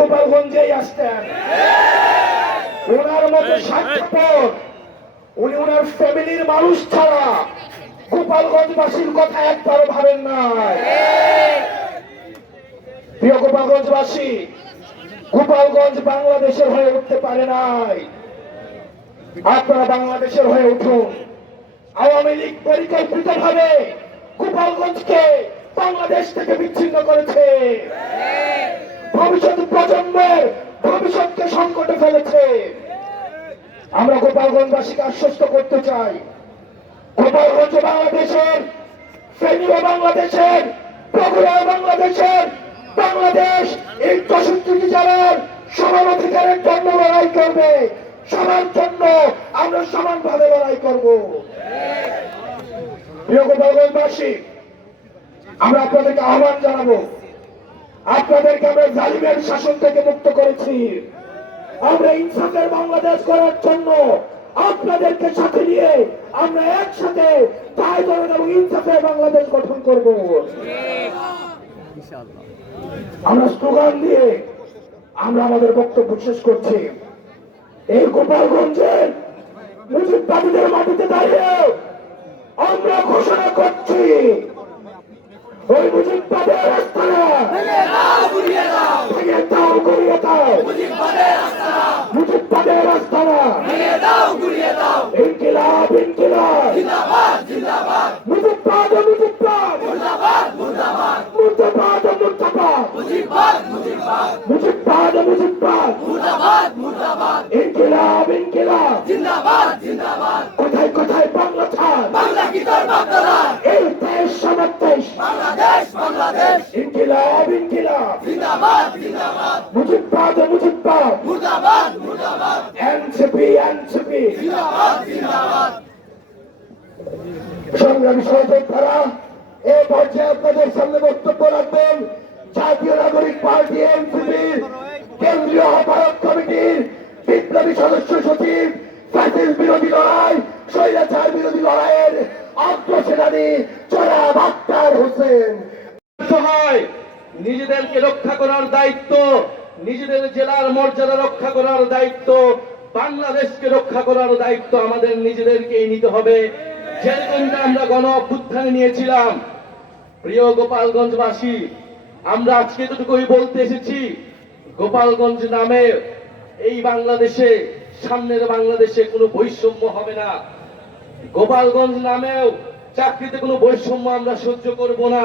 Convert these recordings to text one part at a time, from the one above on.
গোপালগঞ্জেই আসতেন। ওনার মতো স্বার্থপর উনি ওনার ফ্যামিলির মানুষ ছাড়া গোপালগঞ্জবাসীর কথা একবারও ভাবেন নাই। প্রিয় গোপালগঞ্জবাসী গোপালগঞ্জ বাংলাদেশের হয়ে উঠতে পারে নাই। আপনারা বাংলাদেশের হয়ে উঠুন। আওয়ামী লীগ পরিকল্পিত ভাবে গোপালগঞ্জকে বাংলাদেশ থেকে বিচ্ছিন্ন করেছে। ভবিষ্যৎ প্রজন্মের ভবিষ্যৎকে সংকটে ফেলেছে। আমরা গোপালগঞ্জবাসীকে আশ্বস্ত করতে চাই। গোপালগঞ্জ বাংলাদেশের ফেনীয় বাংলাদেশের বগুড়া বাংলাদেশের, বাংলাদেশ এই চৌষট্টি জেলার সমান অধিকারের জন্য লড়াই করবে। সবার জন্য আমরা সমানভাবে লড়াই করব। প্রিয় গোপালগঞ্জবাসী, আমরা আপনাদেরকে আহ্বান জানাব আপনাদেরকে আমরা জালিমের শাসন থেকে মুক্ত করেছি। আমরা ইনসাফের বাংলাদেশ করার জন্য আপনাদেরকে সাথে নিয়ে আমরা একসাথে তাই ধরেন এবং ইনসাফের বাংলাদেশ গঠন করব। আমরা স্লোগান দিয়ে আমরা আমাদের বক্তব্য শেষ করছি। এই গোপালগঞ্জের মুজিববাদীদের মাটিতে দাঁড়িয়ে আমরা ঘোষণা করছি ওই মুজিববাদের আস্থানা ভেঙে দাও গুড়িয়ে দাও। মুজিববাদের আস্থানা ইনকিলাব ইনকিলাব। মুজিববাদ মুজিববাদ। মুর্দাবাদ মুর্দাবাদ মুজিববাদ মুজিববাদ। ইনকিলাব ইনকিলাব। কোথায় মুজিববাদ। মুজিববাদ এনসিপি এনসিপি। সংগ্রামী সহযোগ তারা এই পর্যায়ে আপনাদের সামনে বক্তব্য রাখবেন জাতীয় নাগরিক পার্টি এনসিপির কেন্দ্রীয় আহ্বায়ক কমিটির বিপ্লবী সদস্য সচিব ফ্যাসিস বিরোধী লড়াই স্বৈরাচার বিরোধী লড়াইয়ের অগ্রসেনানী জনাব আক্তার হোসেন। হয় নিজেদেরকে রক্ষা করার দায়িত্ব নিজেদের জেলার মর্যাদা রক্ষা করার দায়িত্ব, বাংলাদেশকে রক্ষা করার দায়িত্ব আমাদের নিজেদেরকেই নিতে হবে। যেরকমটা আমরা গণ অভ্যুত্থানে নিয়েছিলাম, প্রিয় গোপালগঞ্জবাসী, আমরা আজকে এতটুকুই বলতে এসেছি, গোপালগঞ্জ নামে এই বাংলাদেশে, সামনের বাংলাদেশে কোনো বৈষম্য হবে না। গোপালগঞ্জ নামেও চাকরিতে কোনো বৈষম্য আমরা সহ্য করব না।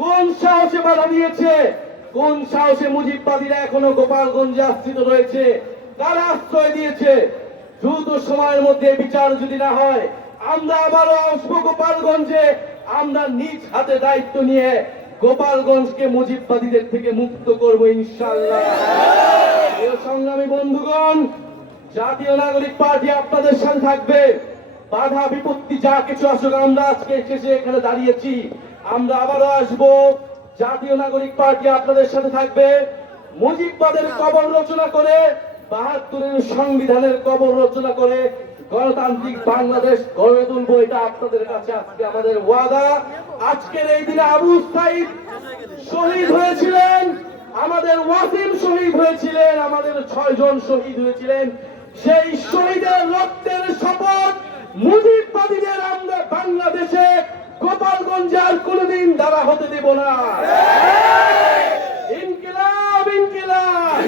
কোন সাহসে বাধা দিয়েছে? কোন সাহসে মুজিববাদীরা এখনও গোপালগঞ্জে আশ্রিত রয়েছে? কারা আশ্রয় দিয়েছে? দ্রুত সময়ের মধ্যে বিচার যদি না হয়, আমরা আবারও আসব গোপালগঞ্জে। আমরা নিজ হাতে দায়িত্ব নিয়ে গোপালগঞ্জকে মুজিববাদীদের থেকে মুক্ত করব ইনশাল্লাহ সংগ্রামী বন্ধুগণ, জাতীয় নাগরিক পার্টি আপনাদের সাথে থাকবে। বাধা বিপত্তি যা কিছু আসুক, আমরা আজকে শেষে এখানে দাঁড়িয়েছি। আমরা আবারও আসব। জাতীয় নাগরিক পার্টি আপনাদের সাথে থাকবে। মুজিববাদের কবর রচনা করে, বাহাত্তরের সংবিধানের কবর রচনা করে গণতান্ত্রিক বাংলাদেশ গড়ে তুলবো এটা আপনাদের কাছে আজকে আমাদের ওয়াদা। আজকের এই দিনে আবু সাইদ শহীদ হয়েছিলেন, আমাদের ওয়াসিম শহীদ হয়েছিলেন, আমাদের ছয় জন শহীদ হয়েছিলেন। সেই শহীদের রক্তের শপথ মুজিববাদীদের আমরা বাংলাদেশে জঞ্জাল আর কোনোদিন দাঁড়া হতে দেব না। ইনকিলাব ইনকিলাব।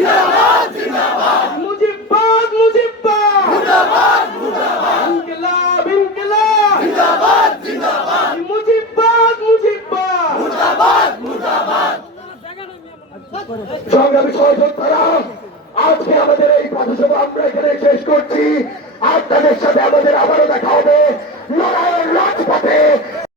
মুজিব্বাদ মুজিব্বাদ। ইনকিলাব ইনকিলাব। মুজিব্বাদ মুজিব্বাদ। আজকে আমাদের এই পথসভা আমরা এখানে শেষ করছি। আপনাদের সাথে আমাদের আবারও দেখা হবে। লড়াইয়ের রাজপথে